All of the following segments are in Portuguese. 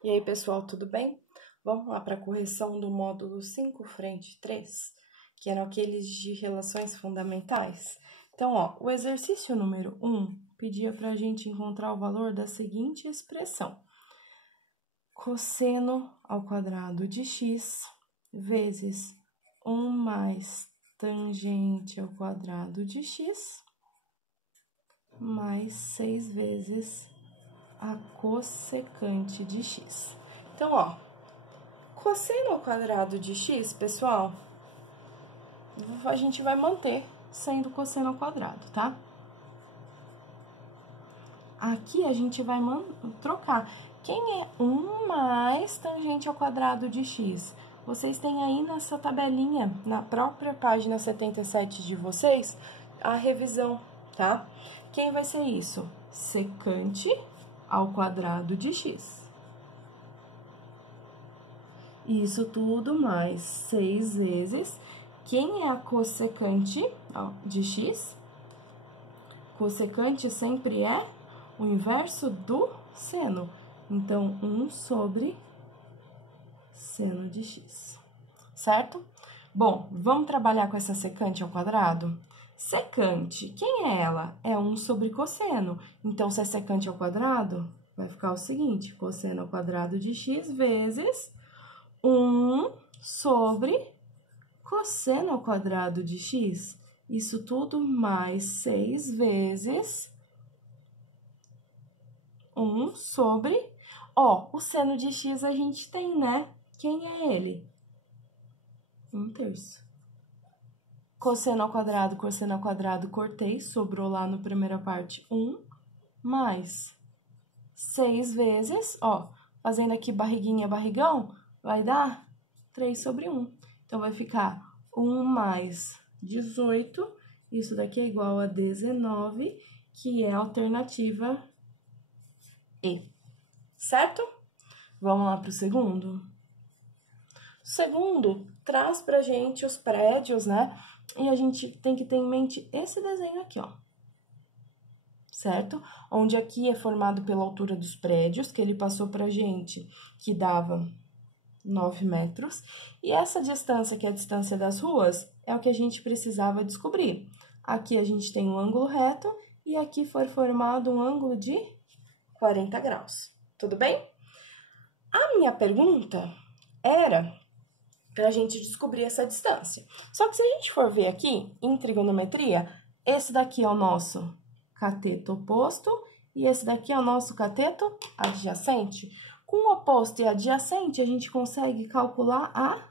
E aí, pessoal, tudo bem? Vamos lá para a correção do módulo 5, frente 3, que eram aqueles de relações fundamentais. Então, o exercício número 1 pedia para a gente encontrar o valor da seguinte expressão. Cosseno ao quadrado de x vezes 1 mais tangente ao quadrado de x mais 6 vezes a cossecante de x. Então, cosseno ao quadrado de x, pessoal, a gente vai manter sendo cosseno ao quadrado, tá? Aqui a gente vai trocar. Quem é 1 mais tangente ao quadrado de x? Vocês têm aí nessa tabelinha, na própria página 77 de vocês, a revisão, tá? Quem vai ser isso? Secante ao quadrado de x. Isso tudo mais 6 vezes. Quem é a cossecante de x? Cossecante sempre é o inverso do seno. Então, 1 sobre seno de x, certo? Bom, vamos trabalhar com essa secante ao quadrado? Secante, quem é ela? É 1 sobre cosseno. Então, se é secante ao quadrado, vai ficar o seguinte, cosseno ao quadrado de x vezes 1 sobre cosseno ao quadrado de x. Isso tudo mais 6 vezes 1 sobre... o seno de x a gente tem, né? Quem é ele? 1/3. Cosseno ao quadrado, cortei, sobrou lá na primeira parte 1, mais 6 vezes, fazendo aqui barriguinha, barrigão, vai dar 3 sobre 1. Então, vai ficar 1 mais 18, isso daqui é igual a 19, que é a alternativa E, certo? Vamos lá para o segundo? O segundo traz pra gente os prédios, né? E a gente tem que ter em mente esse desenho aqui, certo? Onde aqui é formado pela altura dos prédios, que ele passou pra gente, que dava 9 metros. E essa distância, que é a distância das ruas, é o que a gente precisava descobrir. Aqui a gente tem um ângulo reto e aqui foi formado um ângulo de 40 graus. Tudo bem? A minha pergunta era para a gente descobrir essa distância. Só que se a gente for ver aqui, em trigonometria, esse daqui é o nosso cateto oposto e esse daqui é o nosso cateto adjacente. Com o oposto e adjacente, a gente consegue calcular a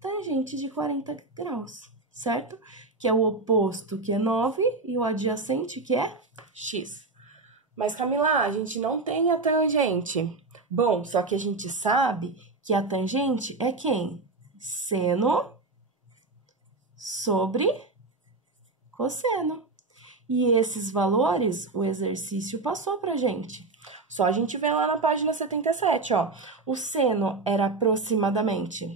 tangente de 40 graus, certo? Que é o oposto, que é 9, e o adjacente, que é x. Mas, Camila, a gente não tem a tangente. Bom, só que a gente sabe que a tangente é quem? Seno sobre cosseno. E esses valores, o exercício passou pra gente. Só a gente vê lá na página 77, O seno era aproximadamente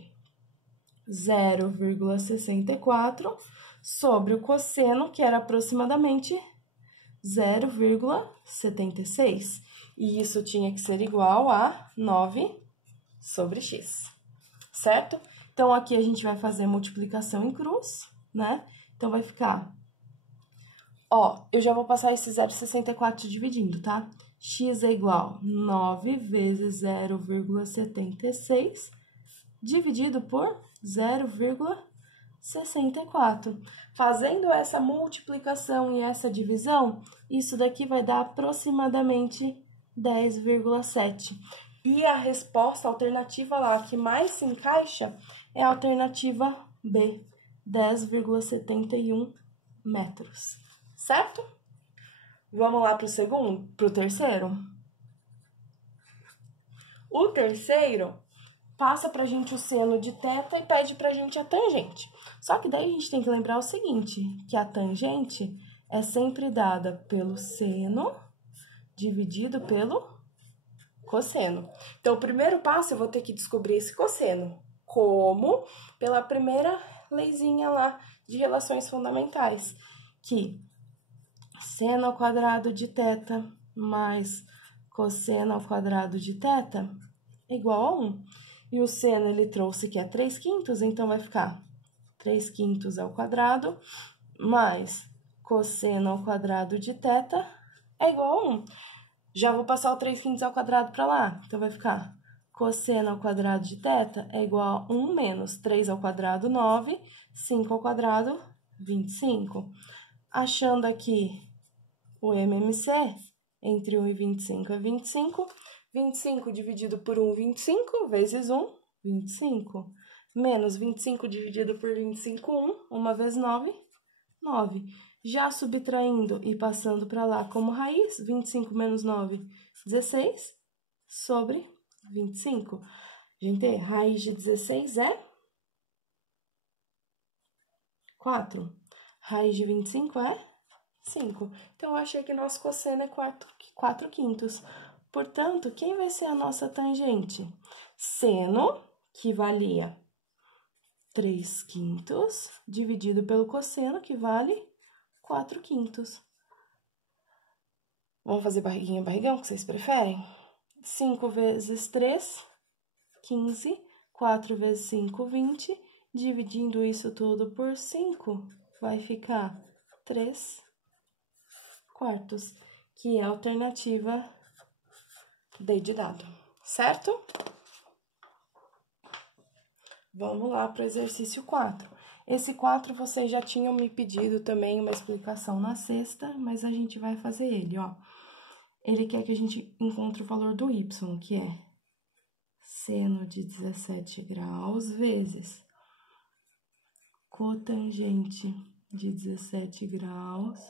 0,64 sobre o cosseno, que era aproximadamente 0,76. E isso tinha que ser igual a 9 sobre x, certo? Então, aqui a gente vai fazer multiplicação em cruz, né? Então, vai ficar... eu já vou passar esse 0,64 dividindo, tá? X é igual a 9 vezes 0,76 dividido por 0,64. Fazendo essa multiplicação e essa divisão, isso daqui vai dar aproximadamente 10,7. E a resposta, a alternativa lá que mais se encaixa é a alternativa B, 10,71 metros, certo? Vamos lá para o terceiro? O terceiro passa pra gente o seno de θ e pede pra gente a tangente. Só que daí a gente tem que lembrar o seguinte, que a tangente é sempre dada pelo seno dividido pelo cosseno. Então, o primeiro passo eu vou ter que descobrir esse cosseno. Como? Pela primeira leizinha lá de relações fundamentais, que seno ao quadrado de θ mais cosseno ao quadrado de θ igual a 1. E o seno, ele trouxe que é 3/5, então vai ficar 3/5 ao quadrado mais cosseno ao quadrado de θ é igual a 1. Já vou passar o 3/5 ao quadrado para lá, então vai ficar cosseno ao quadrado de θ é igual a 1 menos 3 ao quadrado, 9, 5 ao quadrado, 25. Achando aqui o MMC, entre 1 e 25 é 25. 25 dividido por 1, 25, vezes 1, 25. Menos 25 dividido por 25, 1. 1 vezes 9, 9. Já subtraindo e passando para lá como raiz, 25 menos 9, 16, sobre 25. Gente, raiz de 16 é 4. Raiz de 25 é 5. Então, eu achei que nosso cosseno é 4/5. Portanto, quem vai ser a nossa tangente? Seno, que valia 3/5, dividido pelo cosseno, que vale 4/5. Vamos fazer barriguinha, barrigão, que vocês preferem? 5 vezes 3, 15. 4 vezes 5, 20. Dividindo isso tudo por 5, vai ficar 3/4, que é a alternativa D de dado, certo? Vamos lá para o exercício 4. Esse 4 vocês já tinham me pedido também uma explicação na sexta, mas a gente vai fazer ele, ó. Ele quer que a gente encontre o valor do y, que é seno de 17 graus vezes cotangente de 17 graus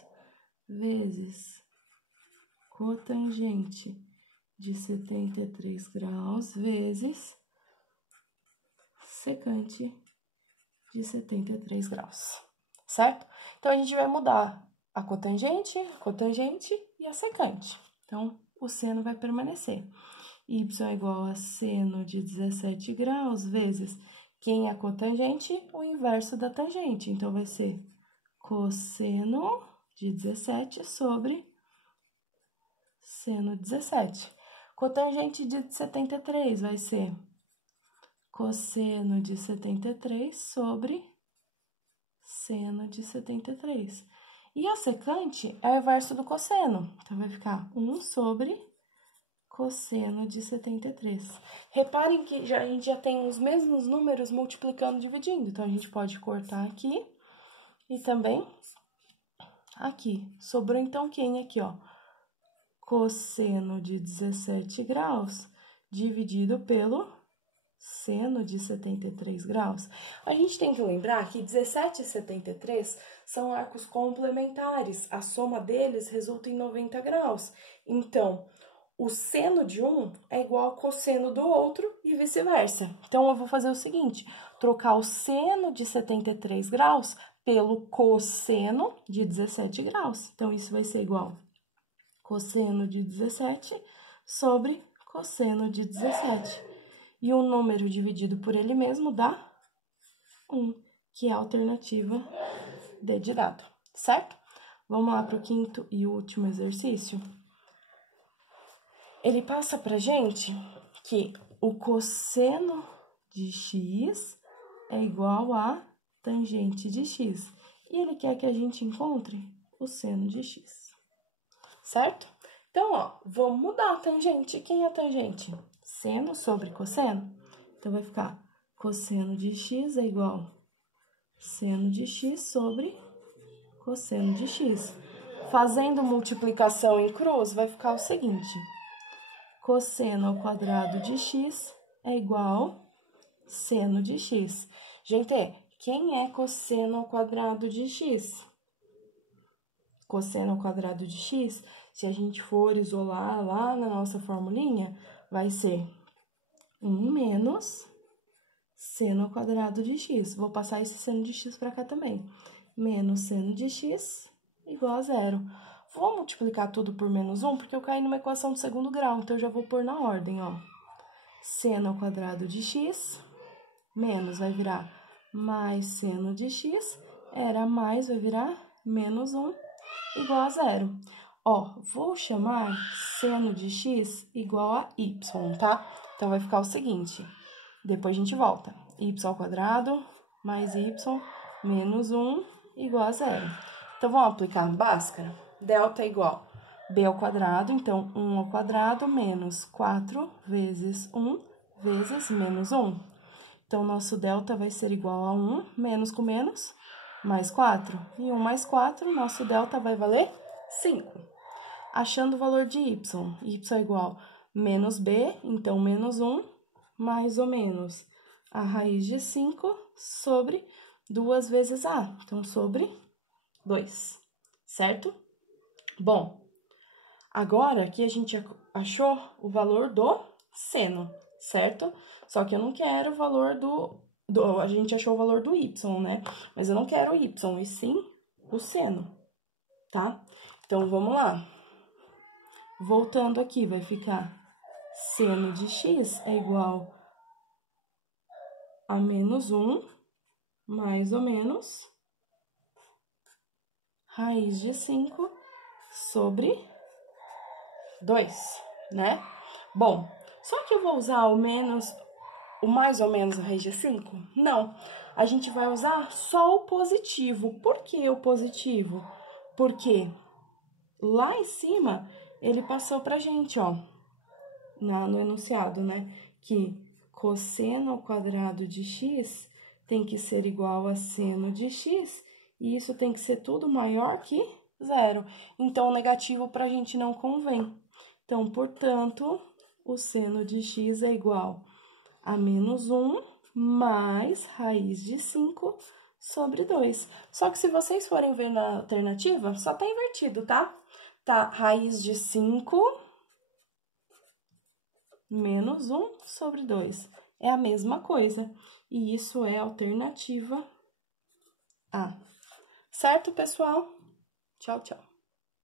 vezes cotangente de 73 graus vezes secante de 73 graus, certo? Então, a gente vai mudar a cotangente e a secante. Então, o seno vai permanecer. Y é igual a seno de 17 graus vezes quem é a cotangente? O inverso da tangente. Então, vai ser cosseno de 17 sobre seno de 17. Cotangente de 73 vai ser cosseno de 73 sobre seno de 73. E a secante é o inverso do cosseno. Então, vai ficar 1 sobre cosseno de 73. Reparem que a gente já tem os mesmos números multiplicando e dividindo. Então, a gente pode cortar aqui e também aqui. Sobrou, então, quem aqui, ó? Cosseno de 17 graus dividido pelo seno de 73 graus. A gente tem que lembrar que 17 e 73 são arcos complementares. A soma deles resulta em 90 graus. Então, o seno de um é igual ao cosseno do outro e vice-versa. Então, eu vou fazer o seguinte, trocar o seno de 73 graus pelo cosseno de 17 graus. Então, isso vai ser igual cosseno de 17 sobre cosseno de 17. E o número dividido por ele mesmo dá 1, que é a alternativa D de dado, certo? Vamos lá para o quinto e último exercício. Ele passa pra gente que o cosseno de x é igual a tangente de x. E ele quer que a gente encontre o seno de x, certo? Então, ó, vamos mudar a tangente. Quem é a tangente? Seno sobre cosseno. Então, vai ficar cosseno de x é igual a seno de x sobre cosseno de x. Fazendo multiplicação em cruz, vai ficar o seguinte: cosseno ao quadrado de x é igual a seno de x. Gente, quem é cosseno ao quadrado de x? Cosseno ao quadrado de x, se a gente for isolar lá na nossa formulinha, vai ser 1 menos seno ao quadrado de x. Vou passar esse seno de x para cá também. Menos seno de x igual a 0. Vou multiplicar tudo por menos 1, porque eu caí numa equação do segundo grau, então eu já vou pôr na ordem, ó. Seno ao quadrado de x, menos vai virar mais seno de x, era mais, vai virar menos 1, igual a 0. Ó, vou chamar seno de x igual a y, tá? Então, vai ficar o seguinte, depois a gente volta. Y ao quadrado mais y menos 1 igual a 0. Então, vamos aplicar a Bhaskara? Delta é igual b ao quadrado, então, 1 ao quadrado menos 4 vezes 1 vezes menos 1. Então, nosso delta vai ser igual a 1, menos com menos, mais 4. E 1 mais 4, nosso delta vai valer 5. Achando o valor de y é igual a menos b, então, menos 1, mais ou menos a raiz de 5 sobre 2 vezes a, então, sobre 2, certo? Bom, agora aqui a gente achou o valor do seno, certo? Só que eu não quero o valor a gente achou o valor do y, né? Mas eu não quero o y, e sim o seno, tá? Então, vamos lá. Voltando aqui, vai ficar seno de x é igual a menos 1, mais ou menos, raiz de 5 sobre 2, né? Bom, só que eu vou usar o mais ou menos a raiz de 5? Não, a gente vai usar só o positivo. Por que o positivo? Porque lá em cima, ele passou pra gente, ó, no enunciado, né? Que cosseno ao quadrado de x tem que ser igual a seno de x, e isso tem que ser tudo maior que 0. Então, o negativo pra gente não convém. Então, portanto, o seno de x é igual a menos 1 mais raiz de 5 sobre 2. Só que se vocês forem ver na alternativa, só tá invertido, tá? Tá raiz de 5 menos 1 sobre 2. É a mesma coisa. E isso é a alternativa A. Certo, pessoal? Tchau, tchau.